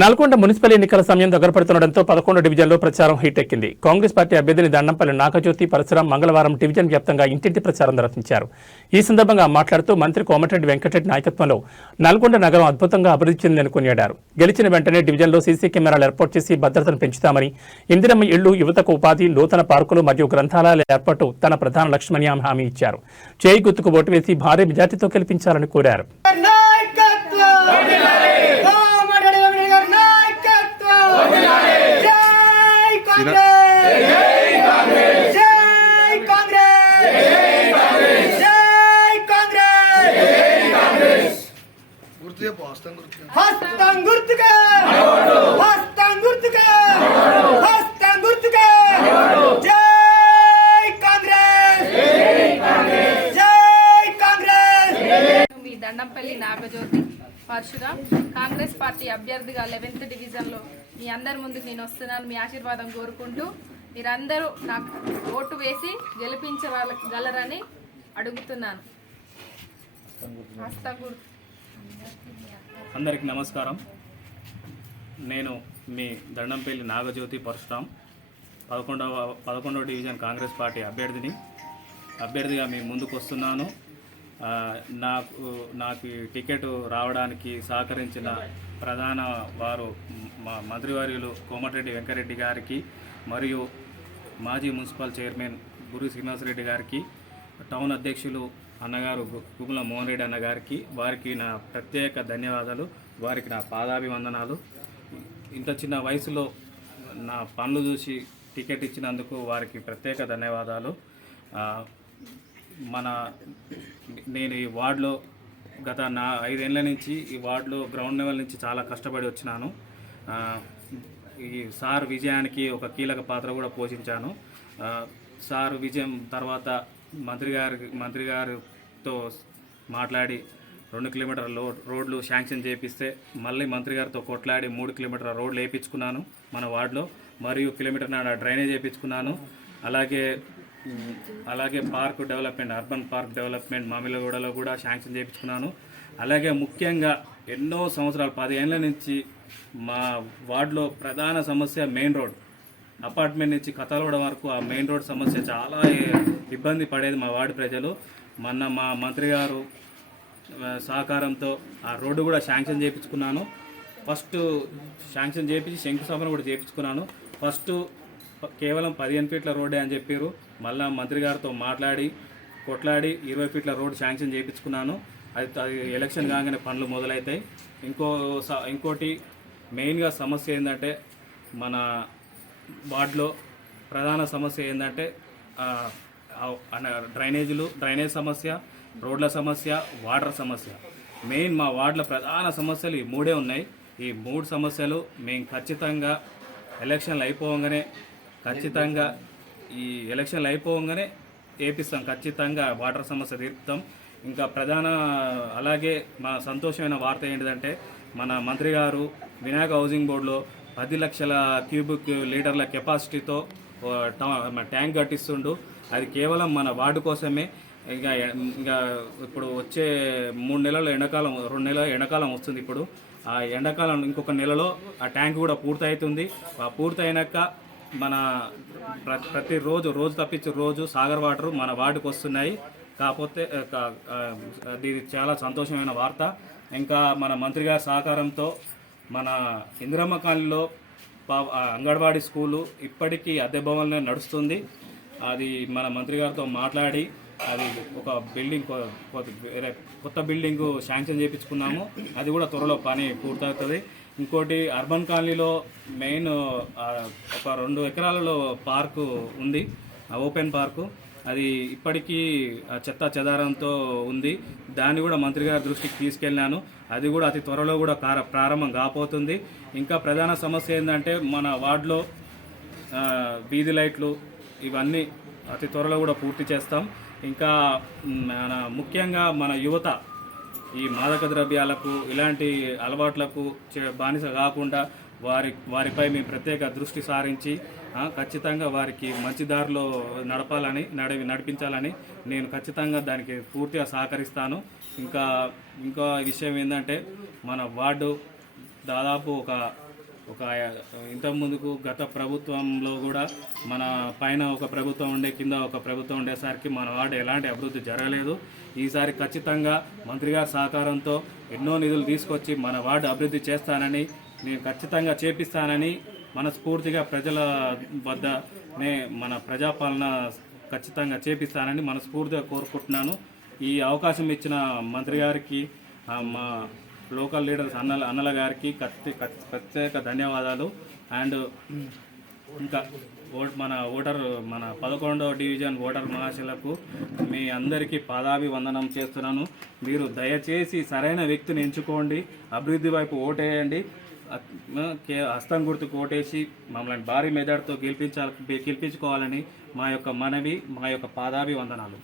Nalgonda municipal ఎన్నికల సమయం దగ్గర పడుతుండటంతో 11 డివిజన్లో ప్రచారం హీట్ ఎక్కింది. కాంగ్రెస్ పార్టీ అభ్యర్థిని దండంపల్లి నాగజ్యోతి పరశురాం మంగళవారం డివిజన్ వ్యాప్తంగా ఇంటింటి ప్రచారం నిర్వహించారు. ఈ సందర్భంగా మాట్లాడుతూ మంత్రి కోమటిరెడ్డి వెంకటరెడ్డి నాయకత్వంలో నల్గొండ నగరం అద్భుతంగా అభివృద్ధి చెందిందని కొనియాడారు. గెలిచిన వెంటనే డివిజన్లో సీసీ కెమెరాలు ఏర్పాటు చేసి భద్రతను పెంచుతామని, ఇందిరమ్మ ఇళ్లు, యువతకు ఉపాధి, నూతన పార్కులు మరియు గ్రంథాలయాల ఏర్పాటు తన ప్రధాన లక్ష్యమని ఆమె హామీ ఇచ్చారు. చేయి గుర్తుకు ఓటు వేసి భారీ మెజార్టీతో గెలిపించాలని కోరారు. దండంపల్లి నాగజ్యోతి పరశురాం కాంగ్రెస్ పార్టీ అభ్యర్థిగా 11th డివిజన్లో మీ అందరి ముందుకు నేను వస్తున్నాను. మీ ఆశీర్వాదం కోరుకుంటూ మీరందరూ నాకు ఓటు వేసి గెలిపించగలరని అడుగుతున్నాను. అందరికీ నమస్కారం. నేను మీ దండంపల్లి నాగజ్యోతి పరశురాం 11వ డివిజన్ కాంగ్రెస్ పార్టీ అభ్యర్థిగా మీ ముందుకు వస్తున్నాను. నాకు టికెట్ రావడానికి సహకరించిన ప్రధాన వారు మా మంత్రివర్యులు కోమటిరెడ్డి వెంకటరెడ్డి గారికి, మరియు మాజీ మున్సిపల్ చైర్మన్ గురు శ్రీనివాసరెడ్డి గారికి, టౌన్ అధ్యక్షులు అన్నగారు గుగుల మోహన్ రెడ్డి అన్నగారికి, వారికి నా ప్రత్యేక ధన్యవాదాలు. వారికి నా పాదాభివందనాలు. ఇంత చిన్న వయసులో నా పనులు చూసి టికెట్ ఇచ్చినందుకు వారికి ప్రత్యేక ధన్యవాదాలు. నేను ఈ వార్డులో గత 5 ఏళ్ల నుంచి ఈ వార్డులో గ్రౌండ్ లెవెల్ నుంచి చాలా కష్టపడి వచ్చినాను. ఈ సార్ విజయానికి ఒక కీలక పాత్ర కూడా పోషించాను. సార్ విజయం తర్వాత మంత్రి గారితో మాట్లాడి 2 కిలోమీటర్ల రోడ్లు శాంక్షన్ చేపిస్తే మళ్ళీ మంత్రి గారితో కొట్లాడి 3 కిలోమీటర్ల రోడ్లు వేయించుకున్నాను మన వార్డులో, మరియు కిలోమీటర్ డ్రైనేజ్ వేయించుకున్నాను. అలాగే park development, urban park development మామిలగూడలో కూడా శాంక్షన్ చేయించుకున్నాను. అలాగే ముఖ్యంగా ఎన్నో సంవత్సరాలు 10 ఏళ్ల నుంచి మా వార్డులో ప్రధాన సమస్య మెయిన్ రోడ్. అపార్ట్మెంట్ నుంచి కథలగూడ వరకు ఆ మెయిన్ రోడ్ సమస్య చాలా ఇబ్బంది పడేది మా వార్డు ప్రజలు. మొన్న మా మంత్రి గారు సహకారంతో ఆ రోడ్డు కూడా శాంక్షన్ చేయించుకున్నాను. ఫస్ట్ శాంక్షన్ చేయించి శంకుస్థాపన కూడా చేయించుకున్నాను. ఫస్ట్ కేవలం 15 ఫీట్ల రోడ్డే అని చెప్పారు. మళ్ళీ మంత్రి గారితో కొట్లాడి 20 ఫీట్ల రోడ్ శాంక్షన్ చేయించుకున్నాను. అది ఎలక్షన్ కాగానే పనులు మొదలవుతాయి. ఇంకోటి మెయిన్గా సమస్య ఏంటంటే, మన వార్డులో ప్రధాన సమస్య ఏంటంటే డ్రైనేజ్ సమస్య, రోడ్ల సమస్య, వాటర్ సమస్య. మెయిన్ మా వార్డులో ప్రధాన సమస్యలు ఈ 3 ఉన్నాయి. ఈ 3 సమస్యలు మేము ఖచ్చితంగా ఎలక్షన్లు అయిపోగానే ఏపిస్తాం. ఖచ్చితంగా వాటర్ సమస్య తీర్పుతాం. ఇంకా అలాగే మా సంతోషమైన వార్త ఏంటిదంటే, మన మంత్రి గారు వినాయక హౌసింగ్ బోర్డులో 10 లక్షల క్యూబిక్ లీటర్ల కెపాసిటీతో ట్యాంక్ కట్టిస్తుండు. అది కేవలం మన వార్డు కోసమే. ఇంకా ఇప్పుడు వచ్చే 3 నెలల ఎండాకాలం, 2 నెలల ఎండాకాలం వస్తుంది. ఇప్పుడు ఆ ఎండాకాలం ఇంకొక నెలలో ఆ ట్యాంక్ కూడా పూర్తవుతుంది. పూర్తయినాక మన రోజు తప్పించి రోజు సాగర్ వాటర్ మన వార్డుకు వస్తున్నాయి. కాకపోతే ఇది చాలా సంతోషమైన వార్త. ఇంకా మన మంత్రి గారి సహకారంతో మన ఇందిరమ్మ కాలనీలో అంగన్వాడీ స్కూలు ఇప్పటికీ అద్దె భవన్లో నడుస్తుంది. అది మన మంత్రి గారితో మాట్లాడి అది ఒక బిల్డింగ్, కొత్త బిల్డింగ్ శాంక్షన్ చేయించుకున్నాము. అది కూడా త్వరలో పని పూర్తవుతుంది. ఇంకోటి అర్బన్ కాలనీలో మెయిన్ ఒక 2 ఎకరాలలో పార్కు ఉంది, ఓపెన్ పార్కు. అది ఇప్పటికీ చెత్త చెదారంతో ఉంది. దాన్ని కూడా మంత్రి గారి దృష్టికి తీసుకెళ్ళాను. అది కూడా అతి త్వరలో కూడా ప్రారంభం కాబోతుంది. ఇంకా ప్రధాన సమస్య ఏంటంటే, మన వార్డులో వీధి లైట్లు ఇవన్నీ అతి త్వరలో కూడా పూర్తి చేస్తాం. ఇంకా ముఖ్యంగా మన యువత ఈ మాదక ద్రవ్యాలకు, ఇలాంటి అలవాట్లకు బానిస కాకుండా వారిపై మేము ప్రత్యేక దృష్టి సారించి ఖచ్చితంగా వారికి మంచి దారిలో నడిపించాలని నేను ఖచ్చితంగా దానికి పూర్తిగా సహకరిస్తాను. ఇంకా విషయం ఏంటంటే, మన వార్డు దాదాపు ఒక ఇంతకుముందుకు గత ప్రభుత్వంలో కూడా మన పైన ఒక ప్రభుత్వం ఉండే కింద ఒక ప్రభుత్వం ఉండేసరికి మన వార్డు ఎలాంటి అభివృద్ధి జరగలేదు. ఈసారి ఖచ్చితంగా మంత్రి గారి సహకారంతో ఎన్నో నిధులు తీసుకొచ్చి మన వార్డు అభివృద్ధి చేస్తానని, నేను ఖచ్చితంగా చేపిస్తానని మనస్ఫూర్తిగా ప్రజల వద్దనే మన ప్రజాపాలన ఖచ్చితంగా చేపిస్తానని మనస్ఫూర్తిగా కోరుకుంటున్నాను. ఈ అవకాశం ఇచ్చిన మంత్రి గారికి, మా లోకల్ లీడర్స్ అన్నల గారికి ప్రత్యేక ధన్యవాదాలు. అండ్ ఇంకా మన 11వ డివిజన్ ఓటర్ మహాశయులకు మీ అందరికీ పాదాభివందనం చేస్తున్నాను. మీరు దయచేసి సరైన వ్యక్తిని ఎంచుకోండి, అభివృద్ధి వైపు ఓటేయండి, హస్తం గుర్తుకు ఓటేసి మమ్మల్ని భారీ మెజార్టీతో గెలిపించుకోవాలని మా యొక్క మనవి, మా యొక్క పాదాభివందనాలు.